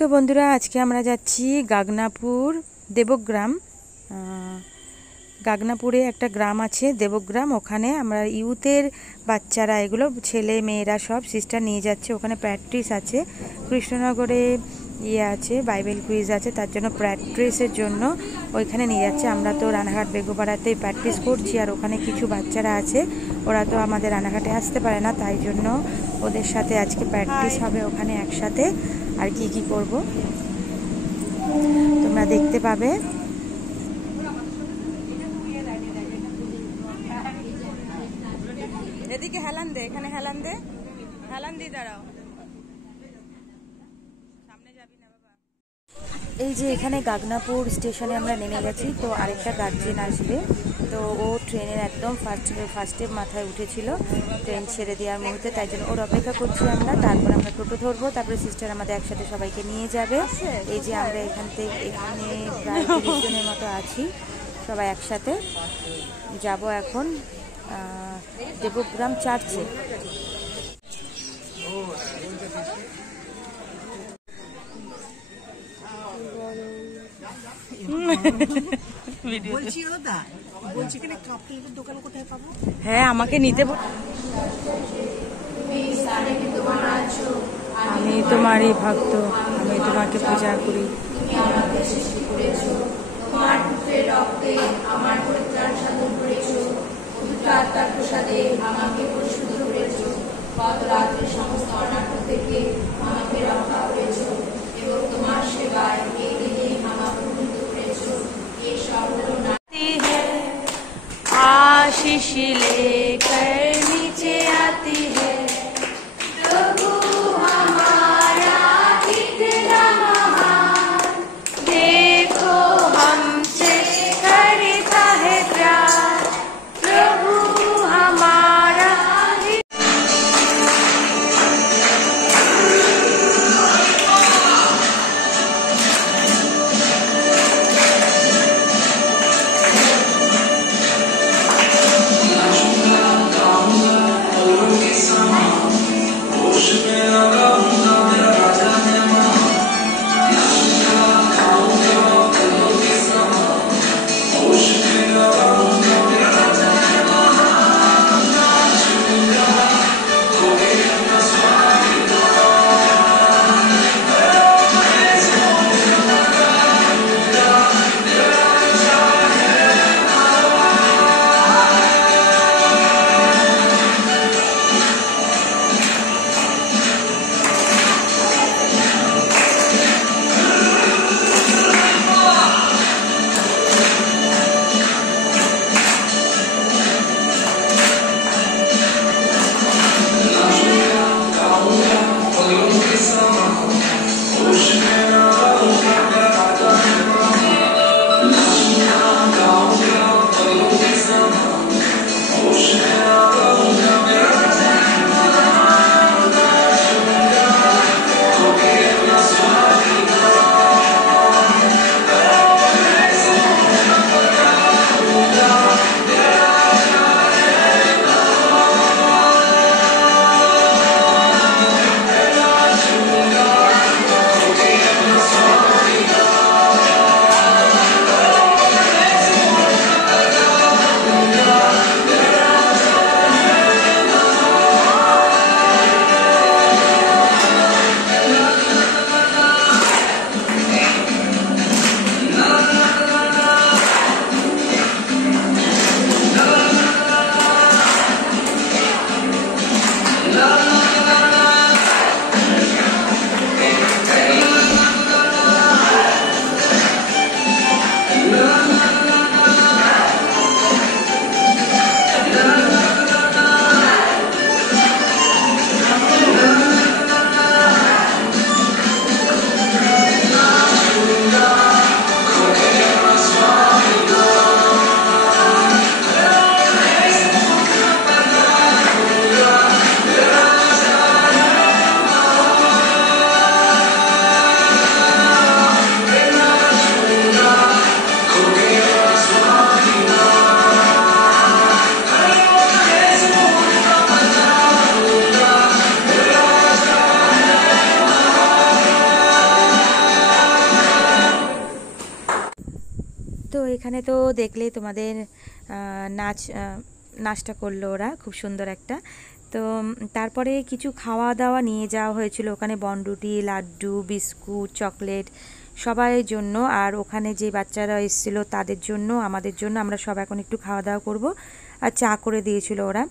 তো বন্ধুরা আজকে আমরা যাচ্ছি গাগনাপুর দেবগ্রাম। গাগনাপুরে একটা গ্রাম আছে দেবগ্রাম, ওখানে আমরা ইউথের বাচ্চারা, এগুলো ছেলে মেয়েরা সব সিস্টার নিয়ে যাচ্ছে। ওখানে প্র্যাকটিস আছে, কৃষ্ণনগরে আছে বাইবেল কুইজ আছে, তার জন্য প্র্যাকটিসের জন্য ওইখানে নিয়ে যাচ্ছে। আমরা তো রানাঘাট বেগুপাড়াতেই প্র্যাকটিস করছি, আর ওখানে কিছু বাচ্চারা আছে, ওরা তো আমাদের রানাঘাটে আসতে পারে না, তাই জন্য ওদের সাথে আজকে প্র্যাকটিস হবে ওখানে একসাথে। আর কি কি করব তোমরা দেখতে পাবে। এদিকে হেলান দে, এখানে হেলান দে, হেলান দিয়ে দাঁড়াও, সামনে যাবি না বাবা। এই যে এখানে গাগনাপুর স্টেশনে আমরা নেমে গেছি। তো আরেকটা গার্জেন আসবে, তো ও ট্রেনের একদম ফার্স্টে মাথায় উঠেছিল ট্রেন ছেড়ে দেওয়ার মুহূর্তে, তাই জন্য ওর অপেক্ষা করছি আমরা। তারপর আমরা টোটো ধরবো, তারপরে সিস্টার আমাদের একসাথে সবাইকে নিয়ে যাবে। এই যে আমরা এখানে প্রায় 30 জনের মতো আছি, সবাই একসাথে যাব এখন দেবগ্রাম চার্চে। হ্যাঁ, আমাকে নিতে আমি তোমারই ভক্ত, আমি তোমাকে পূজা করি। आशीष लेकर नीचे आती है, प्रभु हमारा कितना महान, देखो हमसे करता है प्यार, प्रभु हमारा। এখানে তো দেখলেই তোমাদের নাচটা করলো ওরা, খুব সুন্দর একটা। তো তারপরে কিছু খাওয়া দাওয়া নিয়ে যাওয়া হয়েছিল ওখানে, বনরুটি, লাড্ডু, বিস্কুট, চকলেট সবার জন্য। আর ওখানে যে বাচ্চারা এসেছিল তাদের জন্য, আমাদের জন্য, আমরা সব এখন একটু খাওয়া দাওয়া করব। আর চা করে দিয়েছিল ওরা।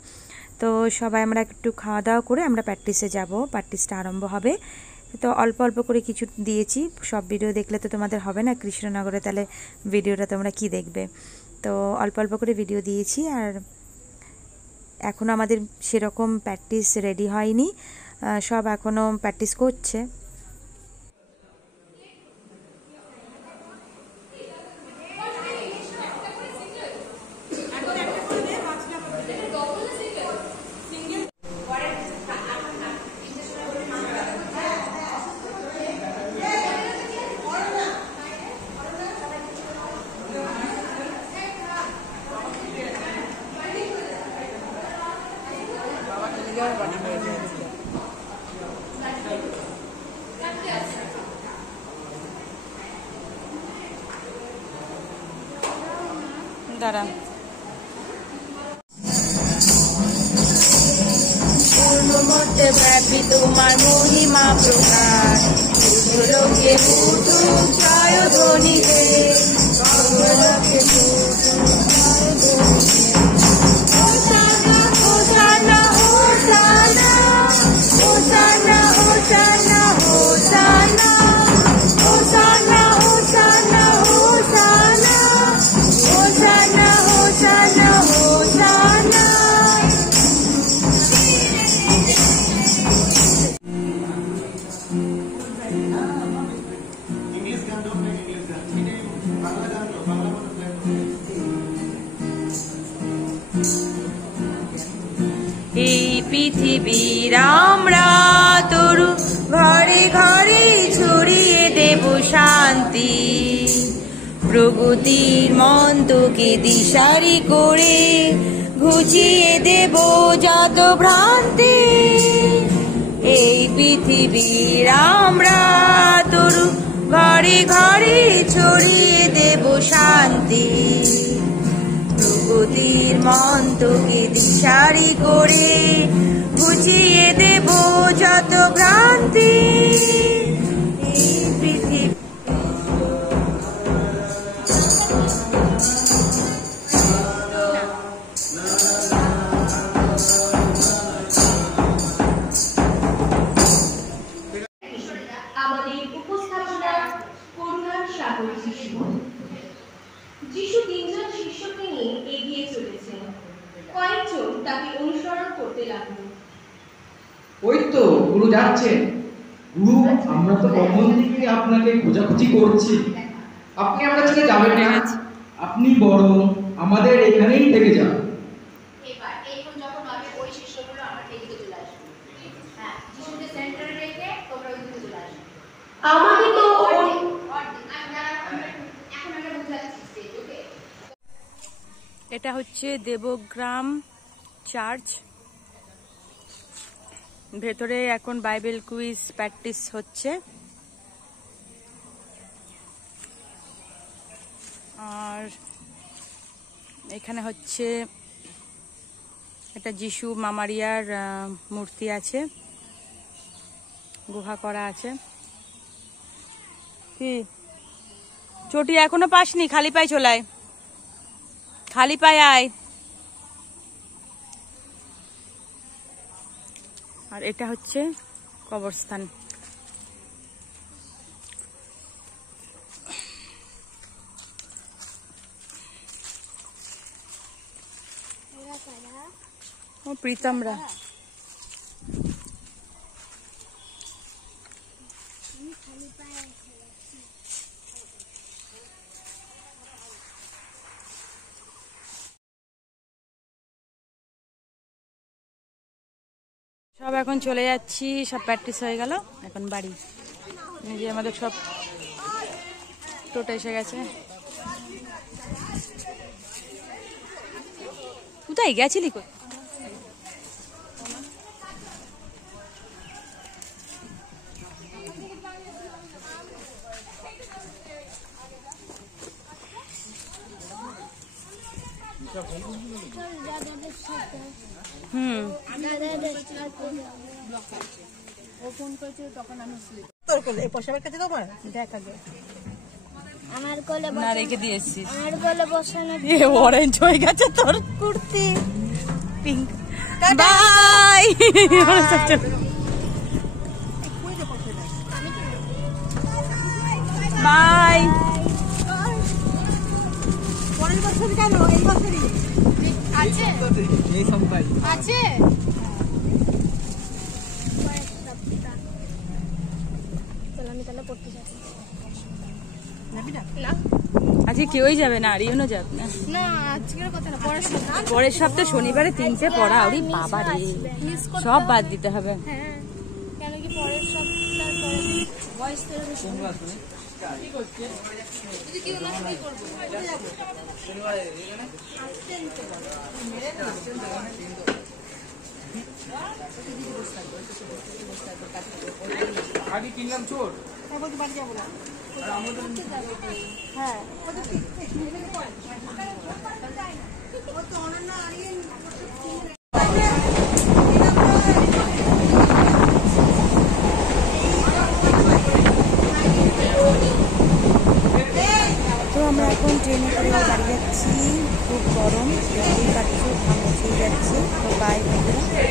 তো সবাই আমরা একটু খাওয়া দাওয়া করে আমরা প্র্যাকটিসে যাব, প্র্যাকটিসটা আরম্ভ হবে। তো অল্প অল্প করে কিছু দিয়েছি, সব ভিডিও দেখলে তো তোমাদের হবে না কৃষ্ণনগরে, তাহলে ভিডিওটা তোমরা কি দেখবে। তো অল্প অল্প করে ভিডিও দিয়েছি। আর এখনও আমাদের সেরকম প্র্যাকটিস রেডি হয়নি, সব এখনও প্র্যাকটিস করছে। দাঁড়া, পূর্ণমতে ব্যাপী তোমার মহিমা প্রকাশ, লোকে জয় ধ্বনিতে, হোসানা হোসানা হোসানা হোসানা হোসানা হোসানা হোসানা হোসানা হোসানা হোসানা হোসানা হোসানা। এই পৃথিবীর আমরা তরু ঘরে ঘরে ছড়িয়ে দেব শান্তি, প্রগতির মন্ত্রকে দিশারি করে ঘুচিয়ে দেব যত ভ্রান্তি। এই পৃথিবীর আমরা তরু ঘরে ঘরে ছড়িয়ে দেব শান্তি, প্রগতির মন্ত্রকে দিশারি করে ঘুচিয়ে দেব যত ভ্রান্তি। এই পৃথিবী আমাদের উপস্থাপনা করুণার সাগর যিশু। যিশু তিনজন শিষ্যকে নিয়ে এগিয়ে চলেছেন, কয়েকজন তাকে অনুসরণ করতে লাগলো। ওই তো গুরু যাচ্ছেন। গুরু, আমরা তো কখন থেকে আপনাকে খোঁজাখুঁজি করছি, আপনি আমরা ছেড়ে যাবেন না। আপনি বরং আমাদের এখানেই থেকে যান। এবার এখন যখন হবে ওই শিষ্যগুলো আমার এদিকে চলে আসবে। হ্যাঁ, যিশুকে সেন্টারে রেখে তোমরা ওই দিকে চলে আসবে। আমাকে তো এখন আমরা বুঝতে পারছি। ওকে, এটা হচ্ছে দেবগ্রাম চার্চ, ভেতরে এখন বাইবেল কুইজ প্র্যাকটিস হচ্ছে। আর এখানে হচ্ছে একটা যিশু মামারিয়ার মূর্তি আছে, গুহা করা আছে। কি চটি এখনো পাসনি? খালি পায়ে চলায়, খালি পায়ে আয়। আর এটা হচ্ছে কবরস্থান। ও প্রীতমরা। সব এখন চলে যাচ্ছি, সব প্র্যাকটিস হয়ে গেল, এখন বাড়ি। এই যে আমাদের সব টোটো এসে গেছে। কোথায় গেছিলি? হুম আমার কোলে না রেখে দিয়েছিস আমার কোলে বসানো অরেঞ্জ হয়ে গেছে তোর কুর্তি পিঙ্ক বাই বাই পরের বছর কেন এই বছরই আছে এই সপ্তাহে আছে চলো আমি তাহলে পড়তে যাচ্ছি আজকে কেউই যাবে না আরিয়ানও যাবে না না আজকের কথা না পরের সপ্তাহ পরের সপ্তাহে শনিবারে 3টে পড়া ওরে বাবা রে সব বাদ দিতে হবে হ্যাঁ কেন কি পরের সপ্তাহ পরে ভয়েস আগে কিনলাম চোর তো আমরা এখন ট্রেনে করে বাড়ি যাচ্ছি খুব গরম দেখতেই পাচ্ছ ঘাম মুছেই যাচ্ছে তো বাই বন্ধুরা